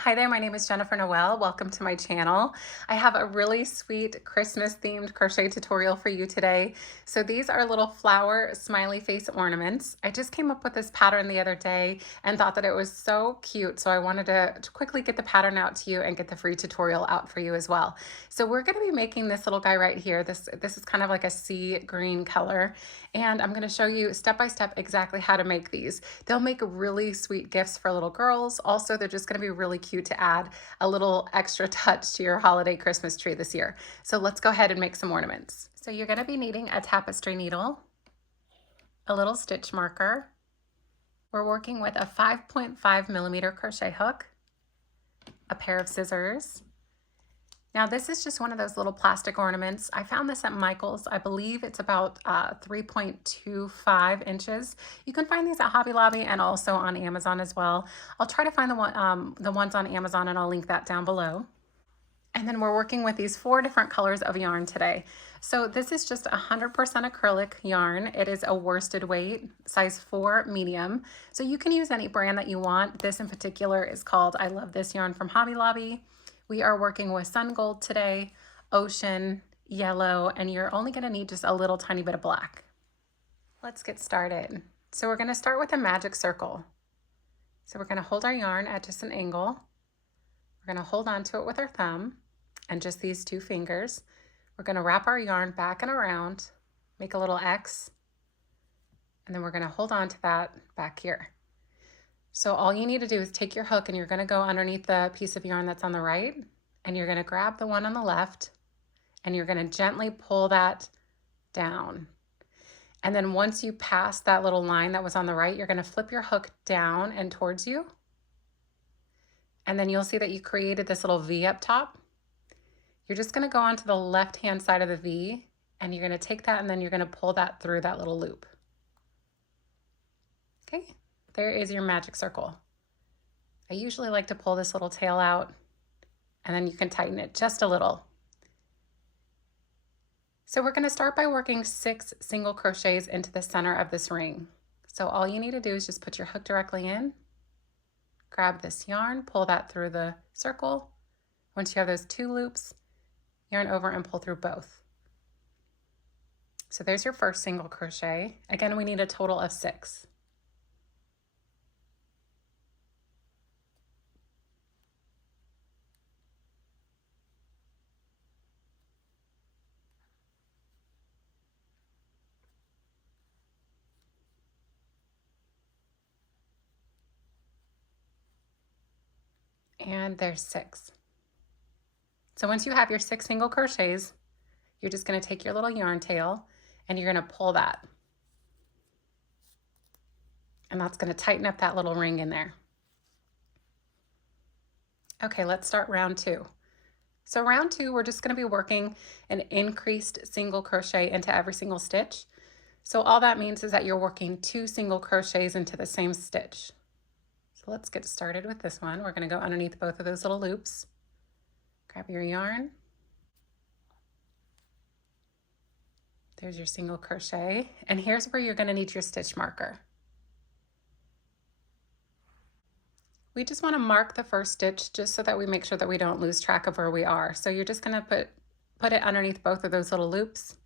Hi there, my name is Jennifer Noel. Welcome to my channel. I have a really sweet Christmas themed crochet tutorial for you today. So these are little flower smiley face ornaments. I just came up with this pattern the other day and thought that it was so cute. So I wanted to quickly get the pattern out to you and get the free tutorial out for you as well. So we're going to be making this little guy right here. This is kind of like a sea green color. And I'm going to show you step by step exactly how to make these. They'll make really sweet gifts for little girls. Also, they're just going to be really cute to add a little extra touch to your holiday Christmas tree this year. So let's go ahead and make some ornaments. So you're going to be needing a tapestry needle, a little stitch marker. We're working with a 5.5 millimeter crochet hook, a pair of scissors. Now this is just one of those little plastic ornaments. I found this at Michael's. I believe it's about 3.25 inches. You can find these at Hobby Lobby and also on Amazon as well. I'll try to find the ones on Amazon and I'll link that down below. And then we're working with these 4 different colors of yarn today. So this is just 100% acrylic yarn. It is a worsted weight, size 4 medium. So you can use any brand that you want. This in particular is called I Love This Yarn from Hobby Lobby. We are working with sun gold today, ocean, yellow, and you're only going to need just a little tiny bit of black. Let's get started. So we're going to start with a magic circle. So we're going to hold our yarn at just an angle. We're going to hold on to it with our thumb and just these 2 fingers. We're going to wrap our yarn back and around, make a little X, and then we're going to hold on to that back here. So all you need to do is take your hook and you're going to go underneath the piece of yarn that's on the right, and you're going to grab the one on the left and you're going to gently pull that down. And then once you pass that little line that was on the right, you're going to flip your hook down and towards you. And then you'll see that you created this little V up top. You're just going to go onto the left-hand side of the V and you're going to take that and then you're going to pull that through that little loop. Okay. There is your magic circle. I usually like to pull this little tail out and then you can tighten it just a little. So we're going to start by working 6 single crochets into the center of this ring. So all you need to do is just put your hook directly in, grab this yarn, pull that through the circle. Once you have those 2 loops, yarn over and pull through both. So there's your first single crochet. Again, we need a total of 6. And there's 6. So once you have your 6 single crochets, you're just going to take your little yarn tail and you're going to pull that. And that's going to tighten up that little ring in there. Okay, let's start round 2. So round 2, we're just going to be working an increased single crochet into every single stitch. So all that means is that you're working 2 single crochets into the same stitch. So let's get started with this one. We're going to go underneath both of those little loops. Grab your yarn. There's your single crochet. And here's where you're going to need your stitch marker. We just want to mark the first stitch just so that we make sure that we don't lose track of where we are. So you're just going to put it underneath both of those little loops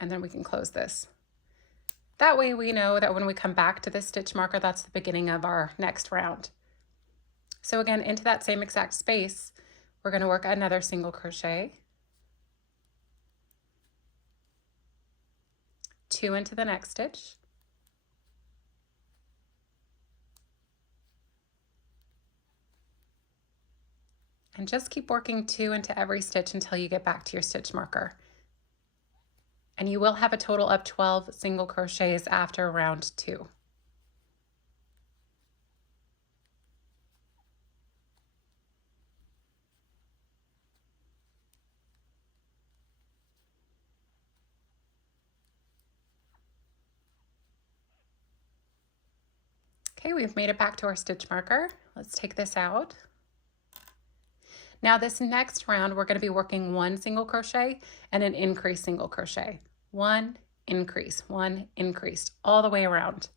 and then we can close this. That way we know that when we come back to this stitch marker, that's the beginning of our next round. So again, into that same exact space, we're going to work another single crochet, 2 into the next stitch, and just keep working 2 into every stitch until you get back to your stitch marker. And you will have a total of 12 single crochets after round 2. Okay, we've made it back to our stitch marker. Let's take this out. Now this next round, we're going to be working 1 single crochet and an increased single crochet. 1 increase, 1 increased, all the way around.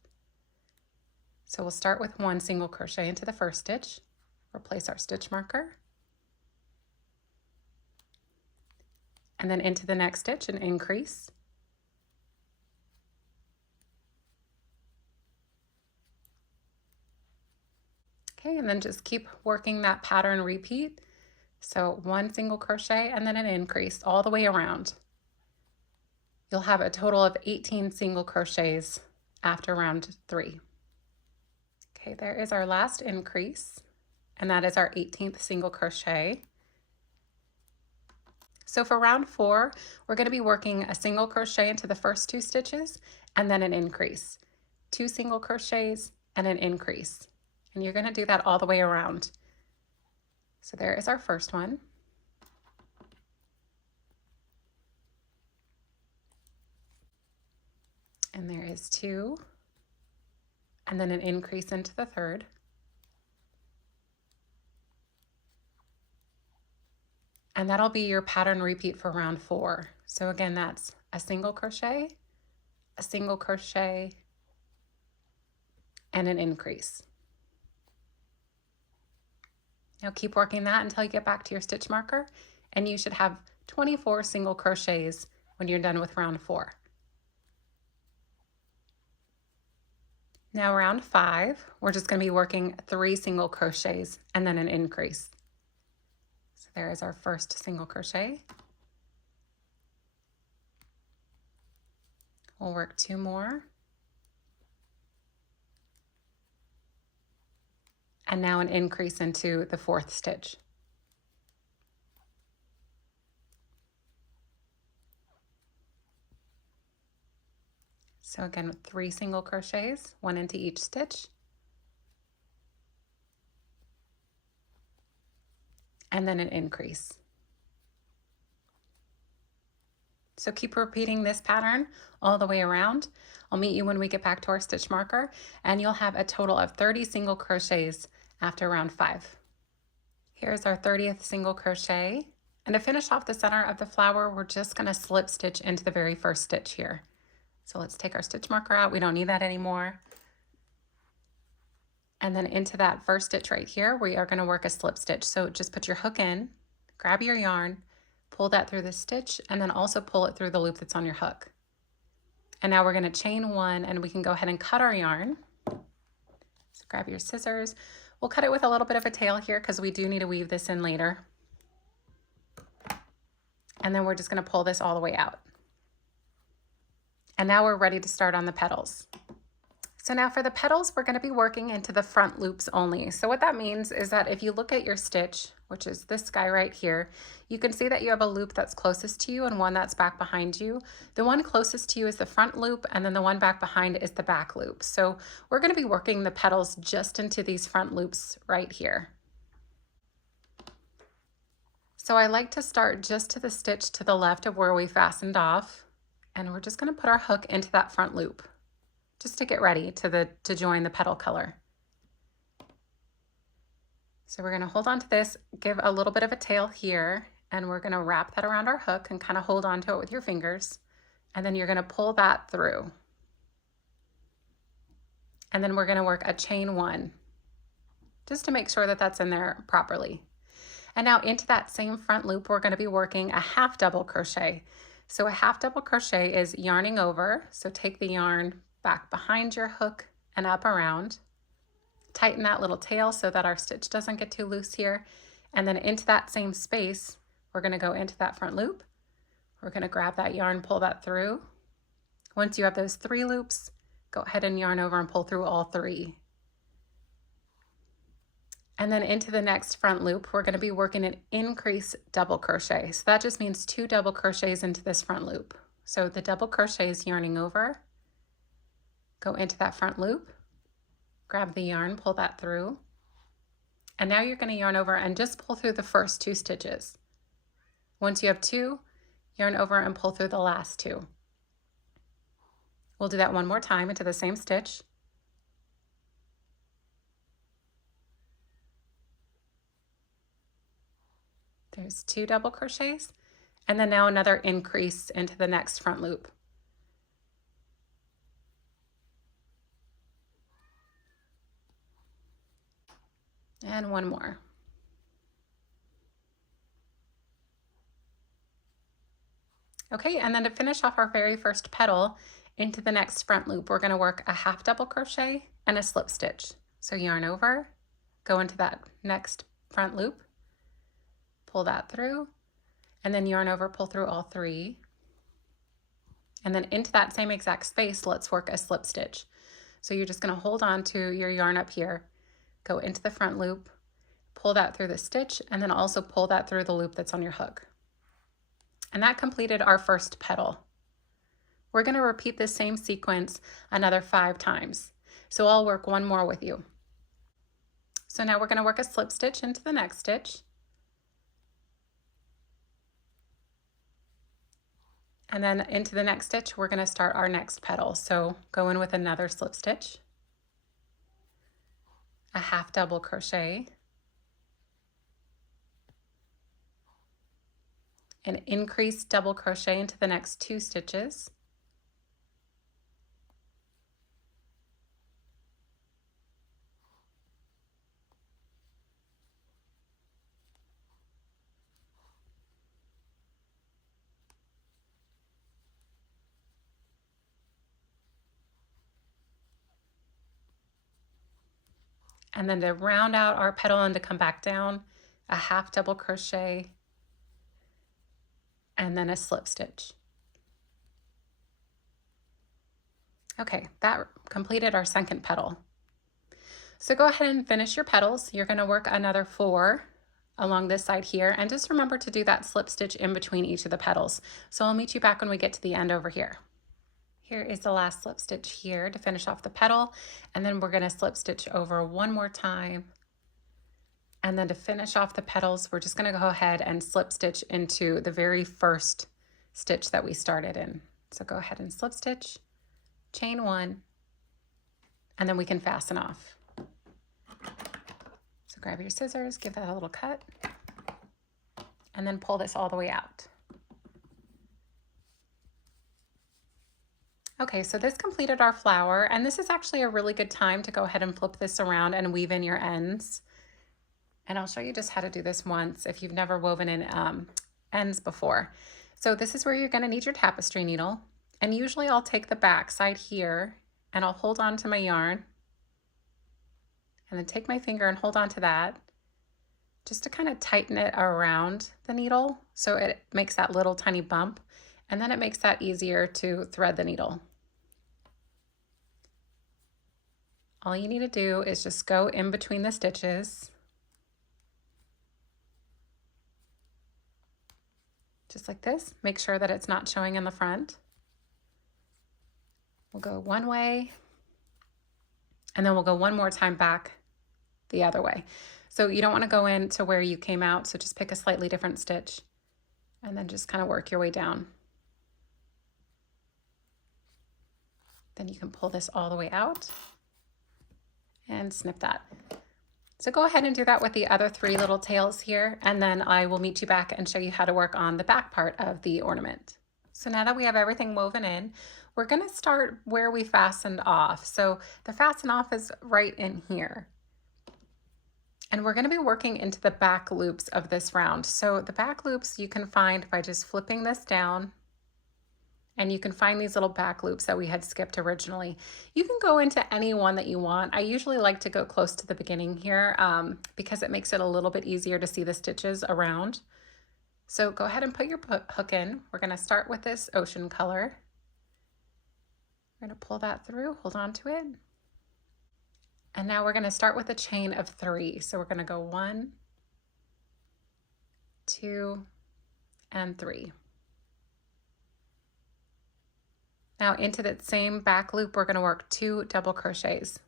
So we'll start with 1 single crochet into the first stitch. replace our stitch marker, and then into the next stitch and increase. Okay, and then just keep working that pattern repeat. So 1 single crochet and then an increase all the way around. You'll have a total of 18 single crochets after round 3. Okay, there is our last increase, and that is our 18th single crochet. So for round 4, we're going to be working a single crochet into the first 2 stitches and then an increase. 2 single crochets and an increase. And you're going to do that all the way around. So there is our first one. And there is 2. And then an increase into the third. And that'll be your pattern repeat for round 4. So again, that's a single crochet, and an increase. Now keep working that until you get back to your stitch marker, and you should have 24 single crochets when you're done with round 4. Now round 5, we're just going to be working 3 single crochets and then an increase. So there is our first single crochet. We'll work 2 more. And now an increase into the 4th stitch. So again, 3 single crochets, 1 into each stitch. And then an increase. So keep repeating this pattern all the way around. I'll meet you when we get back to our stitch marker, and you'll have a total of 30 single crochets after round 5. Here's our 30th single crochet. And to finish off the center of the flower, we're just going to slip stitch into the very first stitch here. So let's take our stitch marker out. We don't need that anymore. And then into that first stitch right here, we are going to work a slip stitch. So just put your hook in, grab your yarn, pull that through the stitch, and then also pull it through the loop that's on your hook. And now we're going to chain 1, and we can go ahead and cut our yarn. So grab your scissors. We'll cut it with a little bit of a tail here because we do need to weave this in later. And then we're just going to pull this all the way out. And now we're ready to start on the petals. So now for the petals, we're going to be working into the front loops only. So what that means is that if you look at your stitch, which is this guy right here, you can see that you have a loop that's closest to you and one that's back behind you. The one closest to you is the front loop, and then the one back behind is the back loop. So we're going to be working the petals just into these front loops right here. So I like to start just to the stitch to the left of where we fastened off, and we're just going to put our hook into that front loop just to get ready to join the petal color. So we're going to hold on to this, give a little bit of a tail here, and we're going to wrap that around our hook and kind of hold on to it with your fingers. And then you're going to pull that through. And then we're going to work a chain 1 just to make sure that that's in there properly. And now into that same front loop, we're going to be working a half double crochet. So a half double crochet is yarning over. So take the yarn back behind your hook and up around. Tighten that little tail so that our stitch doesn't get too loose here. And then into that same space, we're going to go into that front loop. We're going to grab that yarn, pull that through. Once you have those 3 loops, go ahead and yarn over and pull through all 3. And then into the next front loop, we're going to be working an increase double crochet. So that just means 2 double crochets into this front loop. So the double crochet is yarning over, go into that front loop, grab the yarn, pull that through, and now you're going to yarn over and just pull through the first 2 stitches. Once you have 2, yarn over and pull through the last 2. We'll do that one more time into the same stitch. There's 2 double crochets, and then now another increase into the next front loop. And one more. Okay, and then to finish off our very first petal into the next front loop, we're going to work a half double crochet and a slip stitch. So yarn over, go into that next front loop, pull that through, and then yarn over, pull through all three. And then into that same exact space, let's work a slip stitch. So you're just going to hold on to your yarn up here, go into the front loop, pull that through the stitch, and then also pull that through the loop that's on your hook. And that completed our first petal. We're going to repeat this same sequence another 5 times. So I'll work one more with you. So now we're going to work a slip stitch into the next stitch. And then into the next stitch, we're going to start our next petal. So go in with another slip stitch, a half double crochet, an increased double crochet into the next 2 stitches, and then to round out our petal and to come back down, a half double crochet, and then a slip stitch. Okay, that completed our second petal. So go ahead and finish your petals. You're going to work another 4 along this side here, and just remember to do that slip stitch in between each of the petals. So I'll meet you back when we get to the end over here. Here is the last slip stitch here to finish off the petal, and then we're going to slip stitch over one more time. And then to finish off the petals, we're just going to go ahead and slip stitch into the very first stitch that we started in. So go ahead and slip stitch, chain 1, and then we can fasten off. So grab your scissors, give that a little cut, and then pull this all the way out. Okay, so this completed our flower, and this is actually a really good time to go ahead and flip this around and weave in your ends. And I'll show you just how to do this once if you've never woven in ends before. So this is where you're going to need your tapestry needle, and usually I'll take the back side here and I'll hold on to my yarn and then take my finger and hold on to that just to kind of tighten it around the needle so it makes that little tiny bump, and then it makes that easier to thread the needle. All you need to do is just go in between the stitches, just like this. Make sure that it's not showing in the front. We'll go one way, and then we'll go one more time back the other way. So you don't want to go in to where you came out, so just pick a slightly different stitch and then just kind of work your way down. Then you can pull this all the way out and snip that. So go ahead and do that with the other 3 little tails here, and then I will meet you back and show you how to work on the back part of the ornament. So now that we have everything woven in, we're going to start where we fastened off. So the fasten off is right in here. And we're going to be working into the back loops of this round. So the back loops you can find by just flipping this down, and you can find these little back loops that we had skipped originally. You can go into any one that you want. I usually like to go close to the beginning here because it makes it a little bit easier to see the stitches around. So go ahead and put your hook in. We're going to start with this ocean color. We're going to pull that through, hold on to it. And now we're going to start with a chain of 3. So we're going to go 1, 2, and 3. Now into that same back loop, we're going to work 2 double crochets.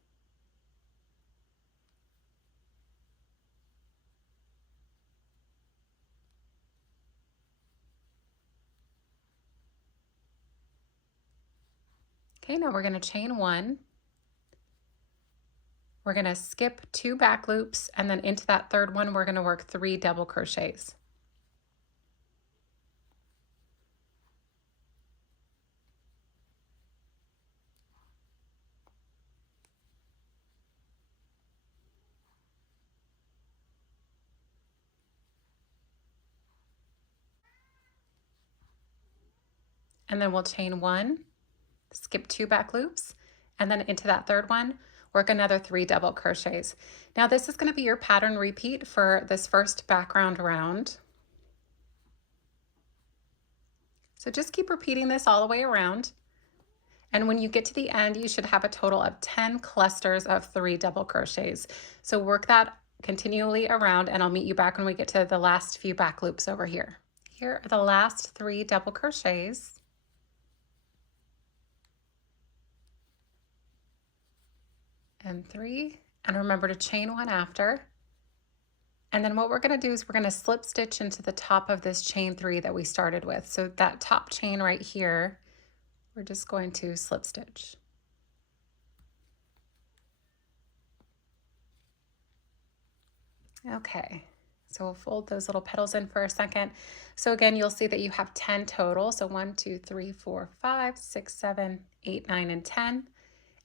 Okay, now we're going to chain 1. We're going to skip 2 back loops, and then into that third one, we're going to work 3 double crochets. and then we'll chain 1, skip 2 back loops, and then into that third one, work another 3 double crochets. Now this is going to be your pattern repeat for this first background round. So just keep repeating this all the way around. And when you get to the end, you should have a total of 10 clusters of 3 double crochets. So work that continually around, and I'll meet you back when we get to the last few back loops over here. Here are the last 3 double crochets. And 3, and remember to chain 1 after. And then what we're going to do is we're going to slip stitch into the top of this chain 3 that we started with. So that top chain right here, we're just going to slip stitch. Okay, so we'll fold those little petals in for a second. So again, you'll see that you have 10 total. So 1, 2, 3, 4, 5, 6, 7, 8, 9, and 10.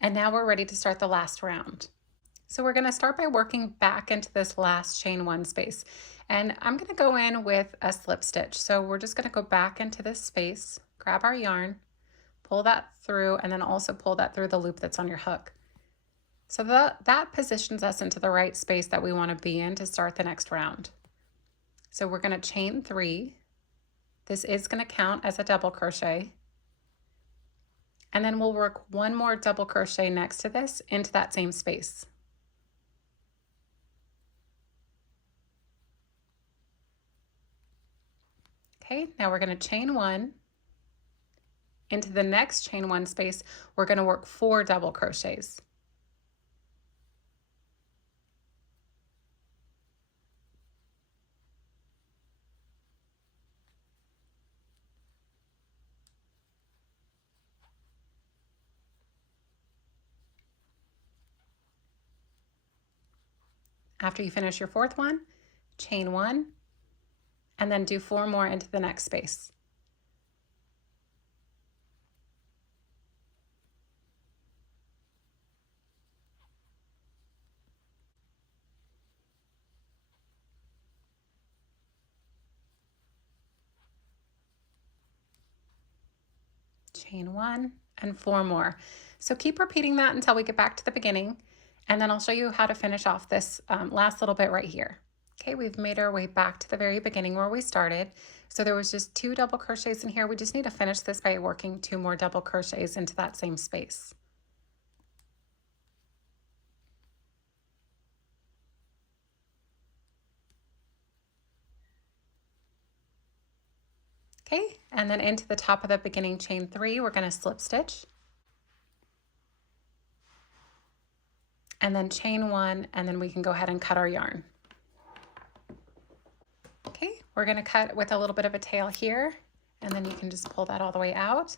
And now we're ready to start the last round. So we're going to start by working back into this last chain 1 space. And I'm going to go in with a slip stitch. So we're just going to go back into this space, grab our yarn, pull that through, and then also pull that through the loop that's on your hook. So that positions us into the right space that we want to be in to start the next round. So we're going to chain 3. This is going to count as a double crochet. And then we'll work 1 more double crochet next to this into that same space. Okay, now we're going to chain 1. Into the next chain 1 space, we're going to work 4 double crochets. After you finish your 4th one, chain 1, and then do 4 more into the next space. Chain 1 and 4 more. So keep repeating that until we get back to the beginning, and then I'll show you how to finish off this last little bit right here. Okay, we've made our way back to the very beginning where we started. So there was just 2 double crochets in here. We just need to finish this by working 2 more double crochets into that same space. Okay, and then into the top of the beginning chain 3, we're going to slip stitch. And then chain 1, and then we can go ahead and cut our yarn. Okay, we're going to cut with a little bit of a tail here, and then you can just pull that all the way out.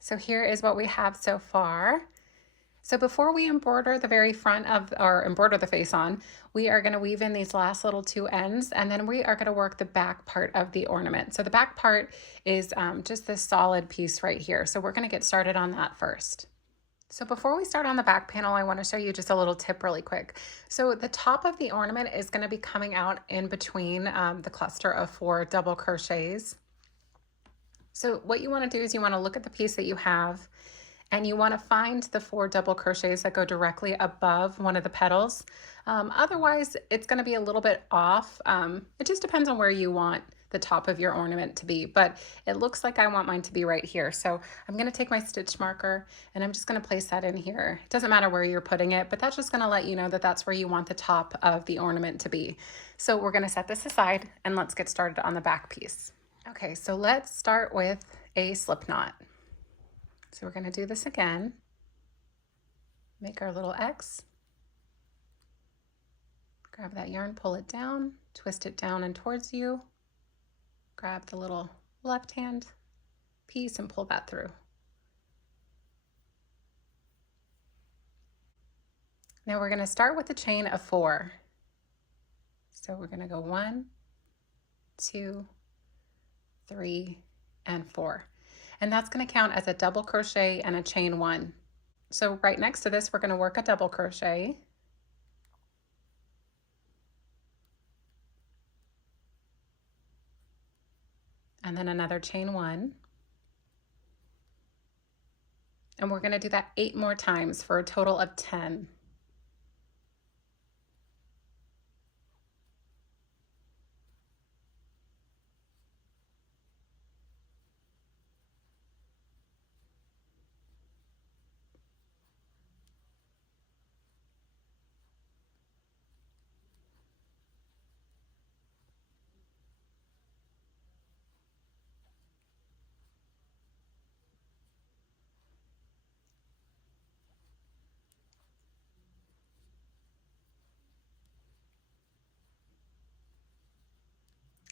So here is what we have so far. So before we embroider the very front of, or embroider the face on, we are going to weave in these last little 2 ends, and then we are going to work the back part of the ornament. So the back part is just this solid piece right here. So we're going to get started on that first. So before we start on the back panel, I want to show you just a little tip really quick. So the top of the ornament is going to be coming out in between the cluster of 4 double crochets. So what you want to do is you want to look at the piece that you have, and you want to find the 4 double crochets that go directly above one of the petals. Otherwise, it's going to be a little bit off. It just depends on where you want the top of your ornament to be, but it looks like I want mine to be right here. So I'm going to take my stitch marker and I'm just going to place that in here. It doesn't matter where you're putting it, but that's just going to let you know that that's where you want the top of the ornament to be. So we're going to set this aside and let's get started on the back piece. Okay, so let's start with a slip knot. So we're going to do this again. Make our little X. Grab that yarn, pull it down, twist it down and towards you. Grab the little left hand piece and pull that through. Now we're going to start with a chain of 4. So we're going to go 1, 2, 3, and 4. And that's going to count as a double crochet and a chain 1. So right next to this, we're going to work a double crochet. And then another chain 1. And we're going to do that 8 more times for a total of 10.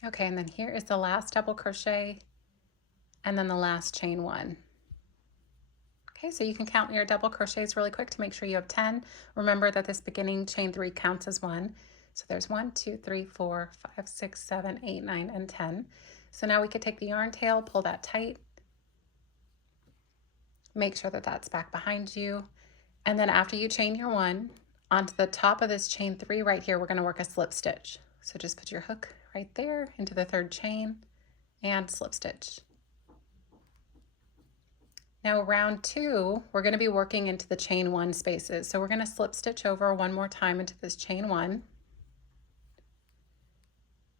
Okay, and then here is the last double crochet and then the last chain 1. Okay, so you can count your double crochets really quick to make sure you have 10. Remember that this beginning chain 3 counts as 1. So there's 1, 2, 3, 4, 5, 6, 7, 8, 9, and 10. So now we could take the yarn tail, pull that tight, make sure that that's back behind you. And then after you chain your 1, onto the top of this chain 3 right here, we're going to work a slip stitch. So just put your hook right there into the 3rd chain and slip stitch. Now round 2, we're going to be working into the chain 1 spaces. So we're going to slip stitch over 1 more time into this chain 1.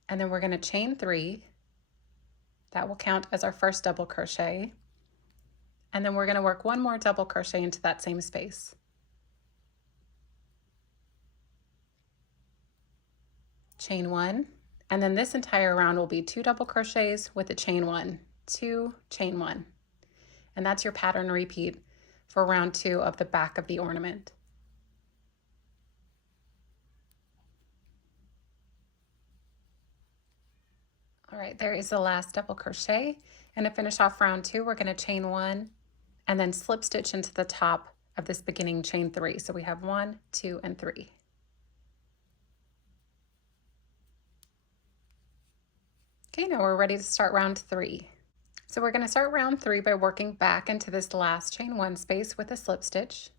And then we're going to chain 3. That will count as our first double crochet. And then we're going to work 1 more double crochet into that same space. Chain 1, and then this entire round will be 2 double crochets with a chain 1, 2, chain 1. And that's your pattern repeat for round 2 of the back of the ornament. All right, there is the last double crochet, and to finish off round 2, we're going to chain 1 and then slip stitch into the top of this beginning chain 3. So we have 1, 2, and 3. Okay, now we're ready to start round 3. So we're going to start round 3 by working back into this last chain 1 space with a slip stitch.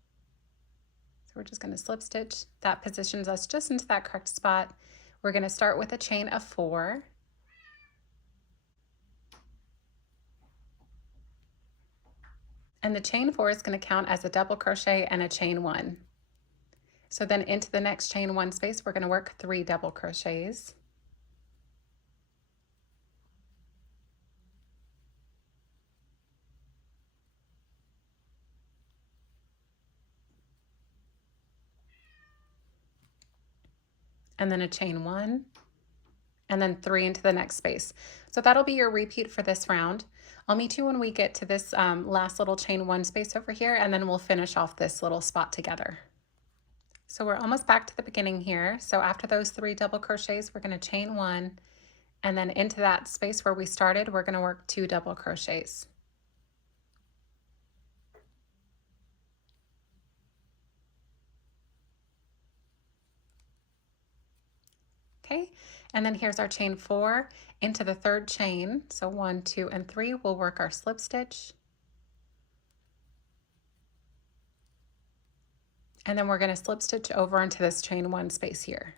So we're just going to slip stitch. That positions us just into that correct spot. We're going to start with a chain of 4. And the chain 4 is going to count as a double crochet and a chain 1. So then into the next chain 1 space, we're going to work 3 double crochets. And then a chain 1, and then 3 into the next space. So that'll be your repeat for this round. I'll meet you when we get to this last little chain 1 space over here, and then we'll finish off this little spot together. So we're almost back to the beginning here. So after those 3 double crochets, we're going to chain 1, and then into that space where we started, we're going to work 2 double crochets. Okay, and then here's our chain 4 into the 3rd chain. So 1, 2, and 3, we'll work our slip stitch. And then we're going to slip stitch over into this chain 1 space here.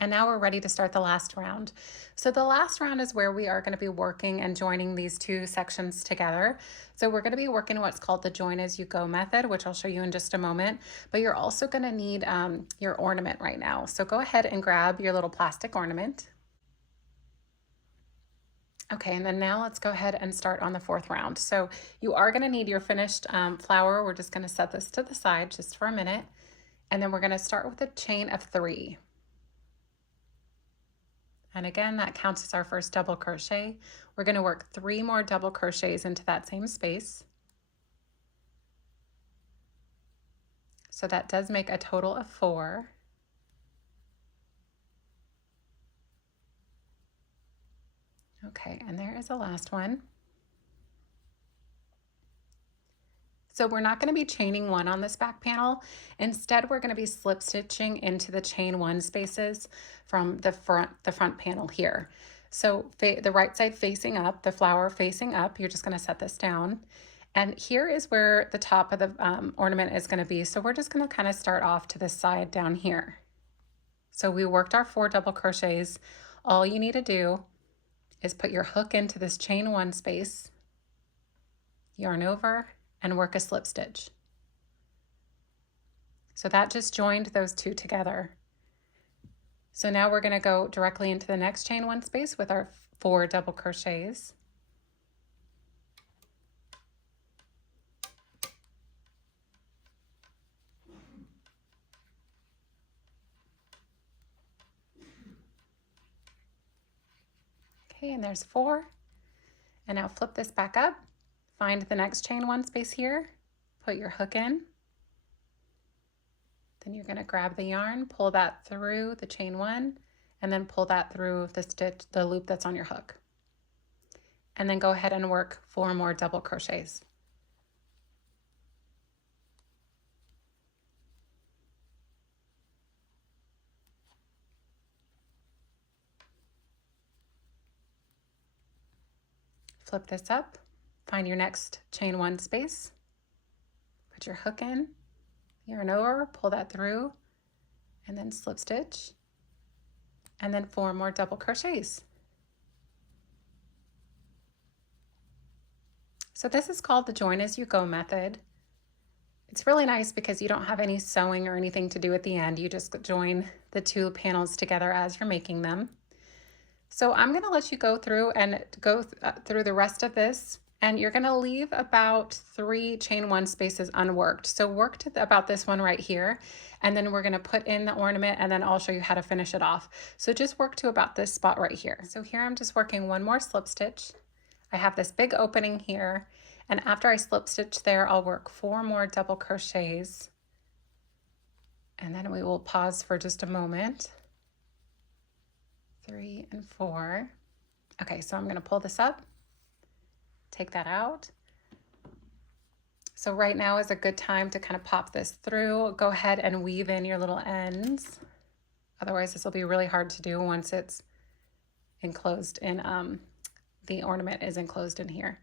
And now we're ready to start the last round. So the last round is where we are going to be working and joining these 2 sections together. So we're going to be working what's called the join as you go method, which I'll show you in just a moment. But you're also going to need your ornament right now. So go ahead and grab your little plastic ornament. Okay, and then now let's go ahead and start on the 4th round. So you are going to need your finished flower. We're just going to set this to the side just for a minute. And then we're going to start with a chain of 3. And again, that counts as our first double crochet. We're going to work 3 more double crochets into that same space. So that does make a total of 4. Okay, and there is the last one. So we're not going to be chaining 1 on this back panel. Instead, we're going to be slip stitching into the chain 1 spaces from the front panel here. So the right side facing up, the flower facing up, you're just going to set this down. And here is where the top of the ornament is going to be. So we're just going to kind of start off to this side down here. So we worked our 4 double crochets. All you need to do is put your hook into this chain 1 space. yarn over, and work a slip stitch. So that just joined those two together. So now we're going to go directly into the next chain one space with our 4 double crochets. Okay, and there's 4. And now flip this back up, find the next chain one space here, put your hook in. Then you're going to grab the yarn, pull that through the chain 1, and then pull that through the stitch, the loop that's on your hook. And then go ahead and work 4 more double crochets. Flip this up, find your next chain 1 space, put your hook in, yarn over, pull that through, and then slip stitch, and then 4 more double crochets. So this is called the join as you go method. It's really nice because you don't have any sewing or anything to do at the end. You just join the 2 panels together as you're making them. So I'm going to let you go through and go through the rest of this, and you're going to leave about 3 chain 1 spaces unworked. So work to about this one right here, and then we're going to put in the ornament, and then I'll show you how to finish it off. So just work to about this spot right here. So here I'm just working 1 more slip stitch. I have this big opening here, and after I slip stitch there, I'll work 4 more double crochets, and then we will pause for just a moment. 3 and 4. Okay, so I'm going to pull this up, take that out. So right now is a good time to kind of pop this through. Go ahead and weave in your little ends. Otherwise, this will be really hard to do once it's enclosed in, the ornament is enclosed in here.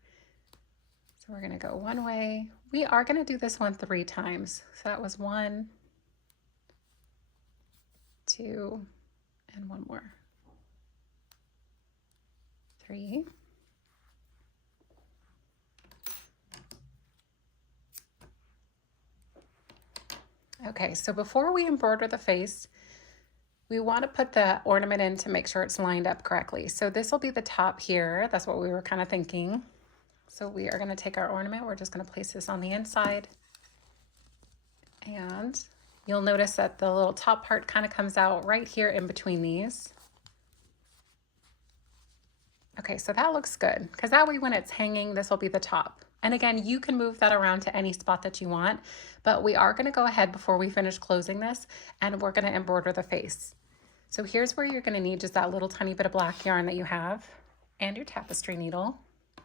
So we're going to go one way. We are going to do this one 3 times. So that was 1, 2, and 1 more. 3. Okay, so before we embroider the face, we want to put the ornament in to make sure it's lined up correctly. So this will be the top here. That's what we were kind of thinking. So we are going to take our ornament. We're just going to place this on the inside. And you'll notice that the little top part kind of comes out right here in between these. Okay, so that looks good because that way when it's hanging, this will be the top. And again, you can move that around to any spot that you want, but we are going to go ahead before we finish closing this, and we're going to embroider the face. So here's where you're going to need just that little tiny bit of black yarn that you have and your tapestry needle. I'm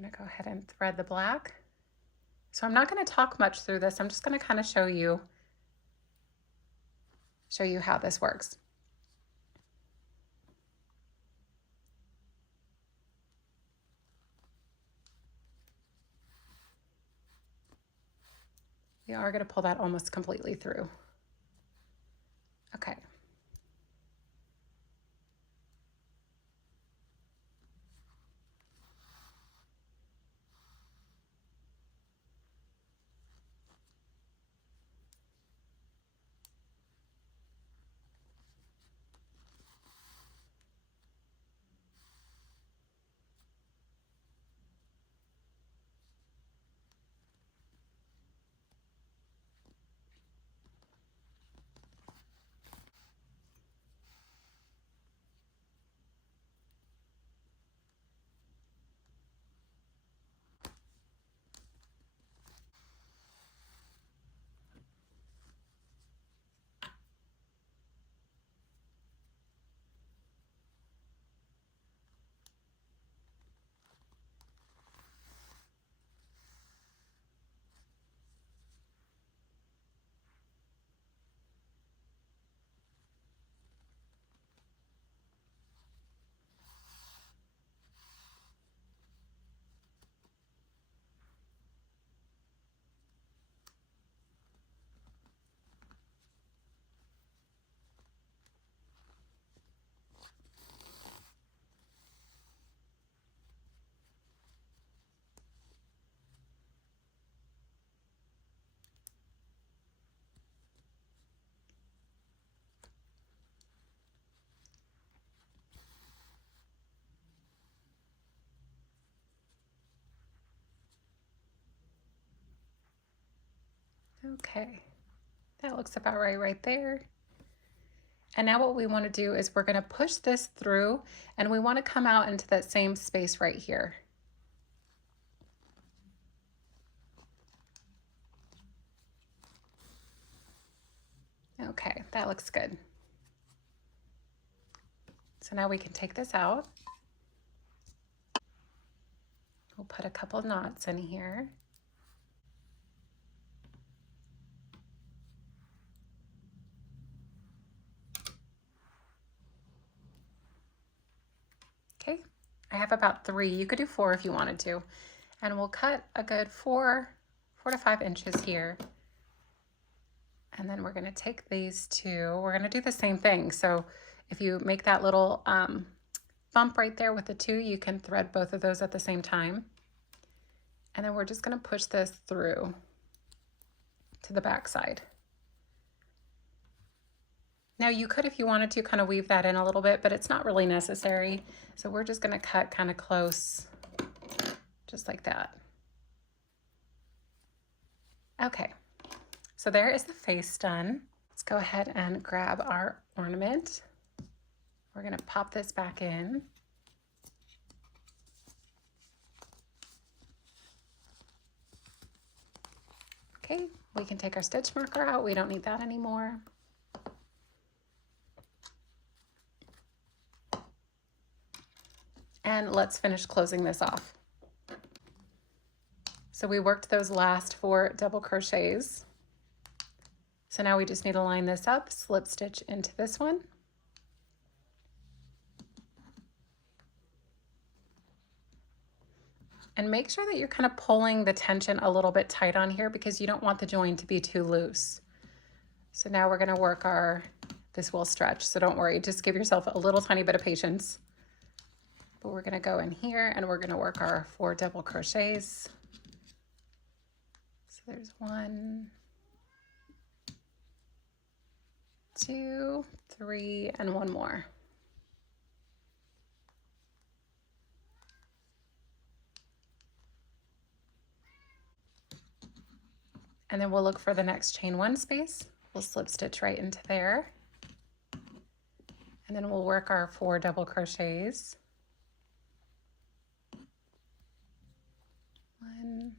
going to go ahead and thread the black. So I'm not going to talk much through this. I'm just going to kind of show you how this works. We are going to pull that almost completely through. Okay. Okay, that looks about right there. And now what we want to do is we're going to push this through, and we want to come out into that same space right here. Okay, that looks good. So now we can take this out. We'll put a couple knots in here. Okay, I have about 3. You could do 4 if you wanted to. And we'll cut a good 4 to 5 inches here. And then we're going to take these two. We're going to do the same thing. So if you make that little bump right there with the 2, you can thread both of those at the same time. And then we're just going to push this through to the back side. Now you could, if you wanted to, kind of weave that in a little bit, but it's not really necessary. So we're just going to cut kind of close, just like that. Okay, so there is the face done. Let's go ahead and grab our ornament. We're going to pop this back in. Okay, we can take our stitch marker out. We don't need that anymore. And let's finish closing this off. So we worked those last 4 double crochets. So now we just need to line this up, slip stitch into this one. And make sure that you're kind of pulling the tension a little bit tight on here because you don't want the join to be too loose. So now we're going to work this will stretch, so don't worry, just give yourself a little tiny bit of patience. But we're going to go in here and we're going to work our 4 double crochets. So there's 1, 2, 3, and 1 more. And then we'll look for the next chain 1 space. We'll slip stitch right into there. And then we'll work our 4 double crochets. 1,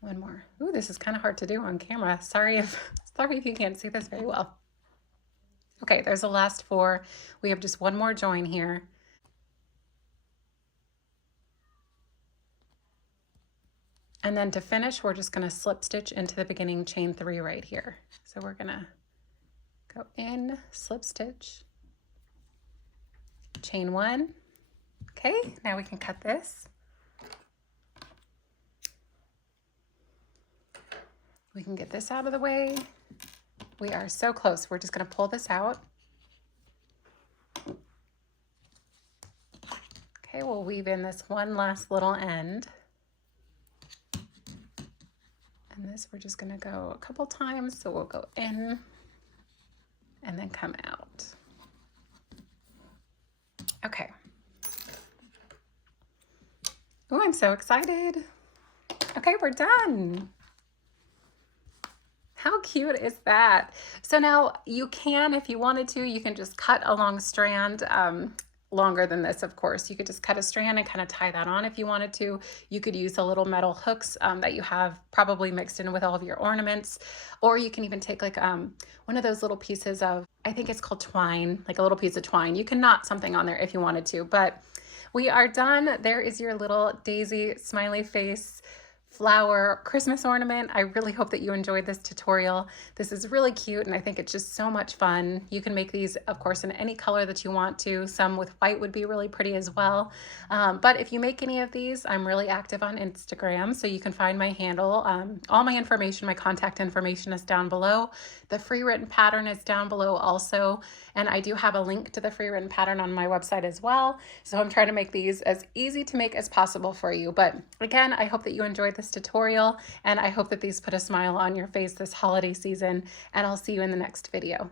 1 more. Ooh, this is kind of hard to do on camera. Sorry if you can't see this very well. Okay, there's the last 4. We have just 1 more join here. And then to finish, we're just going to slip stitch into the beginning chain 3 right here. So we're going to go in, slip stitch, chain 1. Okay, now we can cut this. We can get this out of the way. We are so close. We're just going to pull this out. Okay, we'll weave in this one last little end. And this we're just going to go a couple times. So we'll go in and then come out. Okay. Oh, I'm so excited. Okay, we're done. How cute is that? So now you can, if you wanted to, you can just cut a long strand, longer than this, of course. You could just cut a strand and kind of tie that on if you wanted to. You could use the little metal hooks that you have probably mixed in with all of your ornaments, or you can even take like one of those little pieces of, I think it's called twine, like a little piece of twine. You can knot something on there if you wanted to, but we are done. There is your little daisy smiley face flower Christmas ornament. I really hope that you enjoyed this tutorial. This is really cute and I think it's just so much fun. You can make these, of course, in any color that you want to. Some with white would be really pretty as well. But if you make any of these, I'm really active on Instagram, so you can find my handle. All my information, my contact information is down below. The free written pattern is down below also. And I do have a link to the free written pattern on my website as well. So I'm trying to make these as easy to make as possible for you. But again, I hope that you enjoyed this this tutorial, and I hope that these put a smile on your face this holiday season, and I'll see you in the next video.